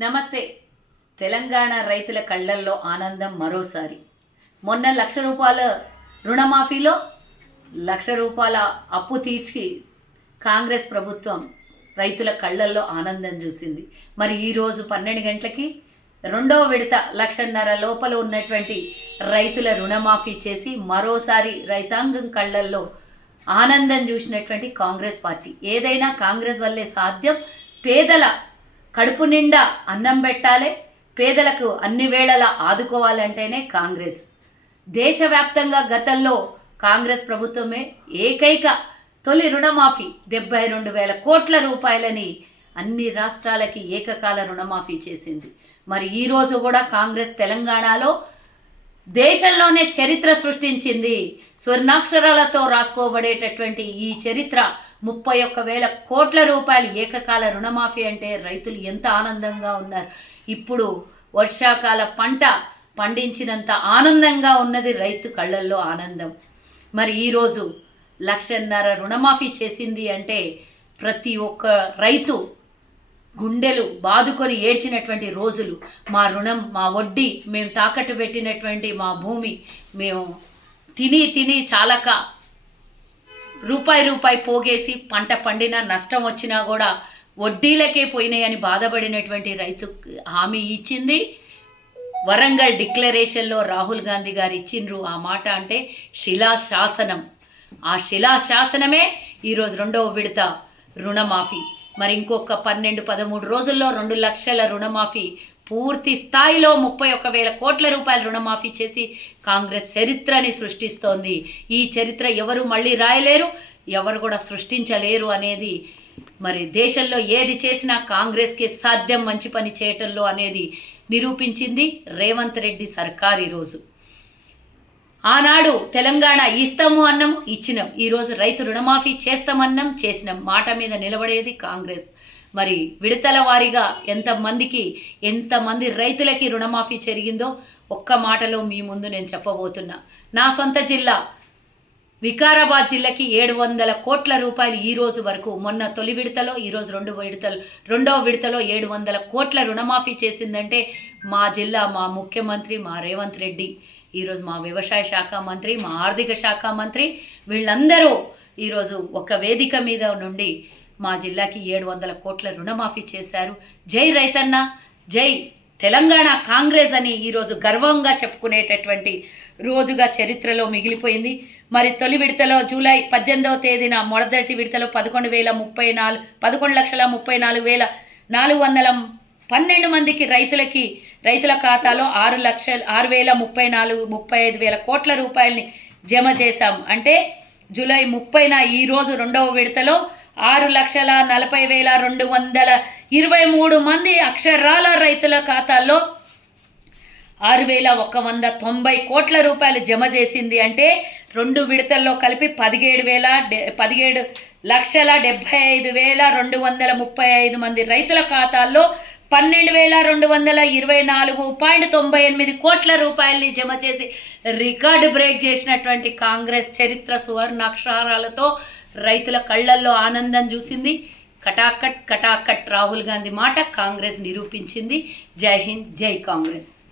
నమస్తే. తెలంగాణ రైతుల కళ్ళల్లో ఆనందం మరోసారి. మొన్న లక్ష రూపాయల రుణమాఫీలో లక్ష రూపాయల అప్పు తీర్చి కాంగ్రెస్ ప్రభుత్వం రైతుల కళ్ళల్లో ఆనందం చూసింది. మరి ఈరోజు పన్నెండు గంటలకి రెండవ విడత లక్షన్నర లోపల ఉన్నటువంటి రైతుల రుణమాఫీ చేసి మరోసారి రైతాంగం కళ్ళల్లో ఆనందం చూసినటువంటి కాంగ్రెస్ పార్టీ. ఏదైనా కాంగ్రెస్ వల్లే సాధ్యం. పేదల కడుపు నిండా అన్నం పెట్టాలి పేదలకు అన్ని వేళలా ఆదుకోవాలంటేనే కాంగ్రెస్. దేశవ్యాప్తంగా గతంలో కాంగ్రెస్ ప్రభుత్వమే ఏకైక తొలి రుణమాఫీ డెబ్బై రెండు వేల కోట్ల రూపాయలని అన్ని రాష్ట్రాలకి ఏకకాల రుణమాఫీ చేసింది. మరి ఈరోజు కూడా కాంగ్రెస్ తెలంగాణలో దేశంలోనే చరిత్ర సృష్టించింది. స్వర్ణాక్షరాలతో రాసుకోబడేటటువంటి ఈ చరిత్ర ముప్పై ఒక్క వేల కోట్ల రూపాయలు ఏకకాల రుణమాఫీ అంటే రైతులు ఎంత ఆనందంగా ఉన్నారు. ఇప్పుడు వర్షాకాల పంట పండించినంత ఆనందంగా ఉన్నది రైతు కళ్ళల్లో ఆనందం. మరి ఈరోజు లక్షన్నర రుణమాఫీ చేసింది అంటే ప్రతి ఒక్క రైతు గుండెలు బాదుకొని ఏడ్చినటువంటి రోజులు. మా రుణం మా వడ్డీ మేము తాకట్టు పెట్టినటువంటి మా భూమి మేము తిని తిని చాలక రూపాయి రూపాయి పోగేసి పంట పండినా నష్టం వచ్చినా కూడా వడ్డీలకే పోయినాయని బాధపడినటువంటి రైతు హామీ ఇచ్చింది. వరంగల్ డిక్లరేషన్లో రాహుల్ గాంధీ గారు ఇచ్చిండ్రు ఆ మాట అంటే శిలాశాసనం. ఆ శిలాశాసనమే ఈరోజు రెండవ విడత రుణమాఫీ. మరి ఇంకొక పన్నెండు పదమూడు రోజుల్లో రెండు లక్షల రుణమాఫీ పూర్తి స్థాయిలో ముప్పై ఒక్క వేల కోట్ల రూపాయల రుణమాఫీ చేసి కాంగ్రెస్ చరిత్రని సృష్టిస్తోంది. ఈ చరిత్ర ఎవరు మళ్ళీ రాయలేరు? ఎవరు కూడా సృష్టించలేరు అనేది మరి దేశంలో ఏది చేసినా కాంగ్రెస్కి సాధ్యం మంచి పని చేయటంలో అనేది నిరూపించింది రేవంత్ రెడ్డి సర్కార్ ఈరోజు. ఆనాడు తెలంగాణ ఇస్తాము అన్నాము ఇచ్చినాం. ఈరోజు రైతు రుణమాఫీ చేస్తామన్నాం చేసినాం మాట మీద నిలబడేది కాంగ్రెస్. మరి విడతల వారీగా ఎంతమందికి ఎంతమంది రైతులకి రుణమాఫీ జరిగిందో ఒక్క మాటలో మీ ముందు నేను చెప్పబోతున్నా. నా సొంత జిల్లా వికారాబాద్ జిల్లాకి ఏడు వందల కోట్ల రూపాయలు ఈ రోజు వరకు మొన్న తొలి విడతలో ఈరోజు రెండు విడతలు రెండవ విడతలో ఏడు వందల కోట్ల రుణమాఫీ చేసిందంటే మా జిల్లా మా ముఖ్యమంత్రి మా రేవంత్ రెడ్డి ఈరోజు మా వ్యవసాయ శాఖ మంత్రి మా ఆర్థిక శాఖ మంత్రి వీళ్ళందరూ ఈరోజు ఒక వేదిక మీద నుండి మా జిల్లాకి ఏడు వందల కోట్ల రుణమాఫీ చేశారు. జై రైతన్న జై తెలంగాణ కాంగ్రెస్ అని ఈరోజు గర్వంగా చెప్పుకునేటటువంటి రోజుగా చరిత్రలో మిగిలిపోయింది. మరి తొలి విడతలో జూలై పద్దెనిమిదవ తేదీన మొదటి విడతలో పదకొండు వేల ముప్పై నాలుగు పదకొండు లక్షల ముప్పై నాలుగు వేల నాలుగు వందల పన్నెండు మందికి రైతులకి రైతుల ఖాతాలో ఆరు లక్షల ఆరు వేల ముప్పై నాలుగు ముప్పై ఐదు వేల కోట్ల రూపాయలని జమ చేశాం. అంటే జూలై ముప్పైన ఈరోజు రెండవ విడతలో ఆరు లక్షల నలభై వేల రెండు వందల ఇరవై మూడు మంది అక్షరాల రైతుల ఖాతాల్లో ఆరు వేల ఒక వంద తొంభై కోట్ల రూపాయలు జమ చేసింది అంటే రెండు విడతల్లో కలిపి పదిహేడు వేల డె పదిహేడు లక్షల డెబ్భై ఐదు వేల రెండు వందల ముప్పై ఐదు మంది రైతుల ఖాతాల్లో పన్నెండు వేల రెండు వందల ఇరవై నాలుగు పాయింట్ తొంభై ఎనిమిది కోట్ల రూపాయల్ని జమ చేసి రికార్డు బ్రేక్ చేసినటువంటి కాంగ్రెస్ చరిత్ర సువర్ణాక్షరాలతో అక్షరాలతో రైతుల కళ్ళల్లో ఆనందం చూసింది. కటాకట్ కటాకట్ రాహుల్ గాంధీ మాట కాంగ్రెస్ నిరూపించింది. జై హింద్ జై కాంగ్రెస్.